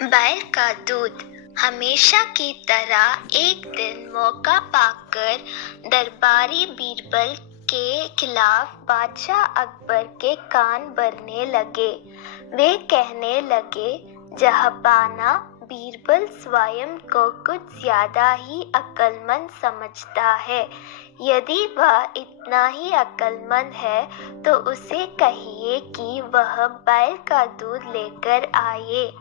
बैल का दूध। हमेशा की तरह एक दिन मौका पाकर दरबारी बीरबल के खिलाफ बादशाह अकबर के कान भरने लगे। वे कहने लगे, जहांपना, बीरबल स्वयं को कुछ ज्यादा ही अक्लमंद समझता है। यदि वह इतना ही अक्लमंद है तो उसे कहिए कि वह बैल का दूध लेकर आए।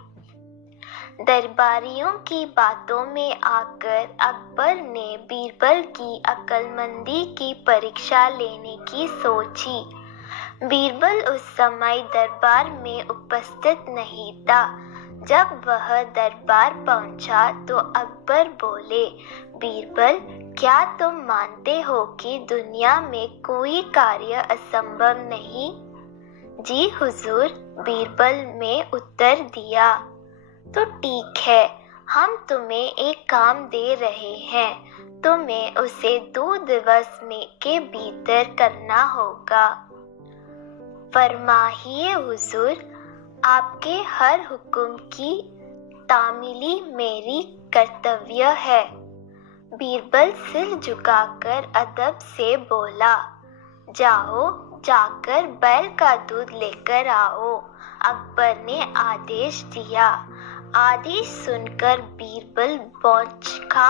दरबारियों की बातों में आकर अकबर ने बीरबल की अक्लमंदी की परीक्षा लेने की सोची। बीरबल उस समय दरबार में उपस्थित नहीं था। जब वह दरबार पहुंचा तो अकबर बोले, बीरबल, क्या तुम मानते हो कि दुनिया में कोई कार्य असंभव नहीं? जी हुजूर, बीरबल ने उत्तर दिया। तो ठीक है, हम तुम्हें एक काम दे रहे हैं। तुम्हें उसे 2 दिवस में के भीतर करना होगा। फरमाइए हुजूर, आपके हर हुक्म की तामीली मेरी कर्तव्य है। बीरबल सिर झुकाकर अदब से बोला, जाओ, जाकर बैल का दूध लेकर आओ। अकबर ने आदेश दिया। आदेश सुनकर बीरबल बौखला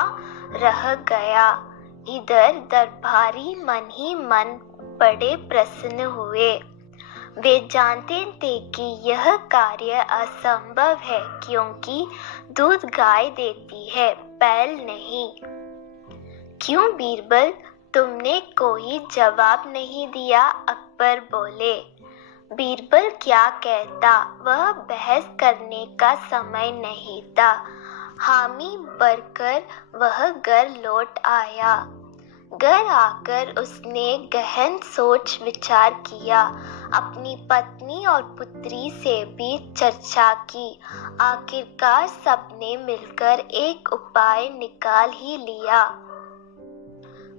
रह गया। इधर दरबारी मन ही मन बड़े प्रसन्न हुए। वे जानते थे कि यह कार्य असंभव है, क्योंकि दूध गाय देती है, बैल नहीं। क्यों बीरबल, तुमने कोई जवाब नहीं दिया? अकबर बोले। बीरबल क्या कहता, वह बहस करने का समय नहीं था। हामी भरकर वह घर लौट आया। घर आकर उसने गहन सोच विचार किया। अपनी पत्नी और पुत्री से भी चर्चा की। आखिरकार सबने मिलकर एक उपाय निकाल ही लिया।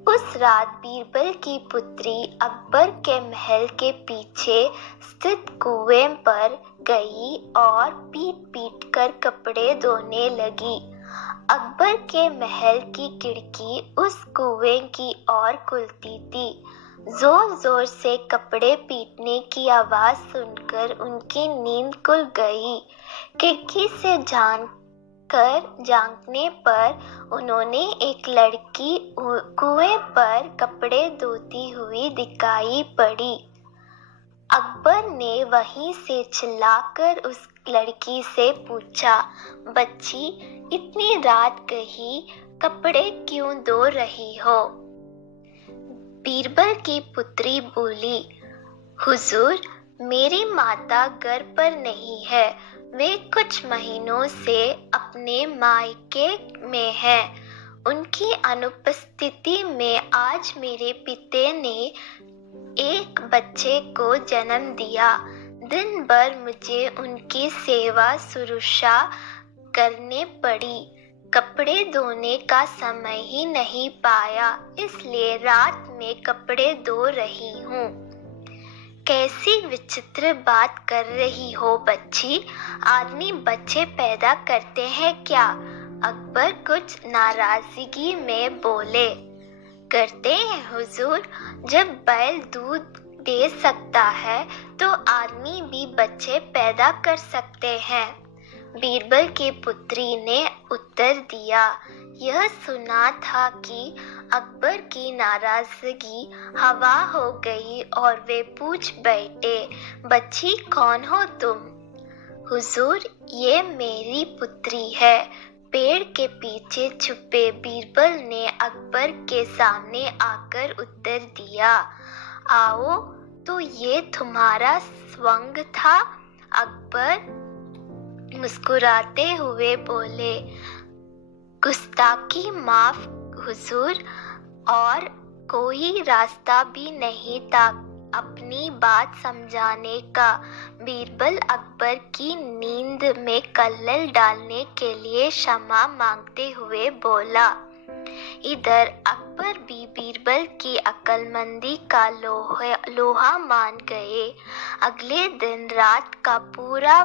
उस रात बीरबल की पुत्री अकबर के महल के पीछे स्थित कुएं पर गई और पीट पीट कर कपड़े धोने लगी। अकबर के महल की खिड़की उस कुएं की ओर खुलती थी। जोर जोर से कपड़े पीटने की आवाज सुनकर उनकी नींद खुल गई। खिड़की से झांकने पर उन्होंने एक लड़की कुएं पर कपड़े धोती हुई दिखाई पड़ी। अकबर ने वहीं से चिल्लाकर उस लड़की से पूछा, बच्ची, इतनी रात गई, कपड़े क्यों धो रही हो? बीरबल की पुत्री बोली, हुजूर, मेरी माता घर पर नहीं है। वे कुछ महीनों से अपने मायके में हैं। उनकी अनुपस्थिति में आज मेरे पिता ने एक बच्चे को जन्म दिया। दिन भर मुझे उनकी सेवा शुश्रूषा करने पड़ी। कपड़े धोने का समय ही नहीं पाया, इसलिए रात में कपड़े धो रही हूँ। कैसी विचित्र बात कर रही हो बच्ची, आदमी बच्चे पैदा करते हैं क्या? अकबर कुछ नाराजगी में बोले। करते हैं हुजूर, जब बैल दूध दे सकता है तो आदमी भी बच्चे पैदा कर सकते हैं। बीरबल की पुत्री ने उत्तर दिया। यह सुना था कि अकबर की नाराजगी हवा हो गई और वे पूछ बैठे, बच्ची, कौन हो तुम? हुजूर, ये मेरी पुत्री है। पेड़ के पीछे छुपे बीरबल ने अकबर के सामने आकर उत्तर दिया। आओ, तो ये तुम्हारा स्वंग था? अकबर मुस्कुराते हुए बोले, गुस्ताखी माफ हुजूर, और कोई रास्ता भी नहीं था अपनी बात समझाने का। बीरबल अकबर की नींद में कल्लल डालने के लिए क्षमा मांगते हुए बोला। इधर अकबर भी बीरबल की अक्लमंदी का लोहा मान गए। अगले दिन रात का पूरा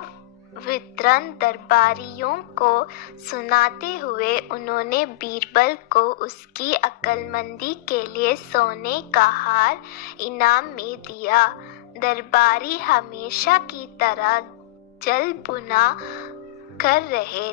वितरण दरबारियों को सुनाते हुए उन्होंने बीरबल को उसकी अक्लमंदी के लिए सोने का हार इनाम में दिया। दरबारी हमेशा की तरह जल भुना कर रहे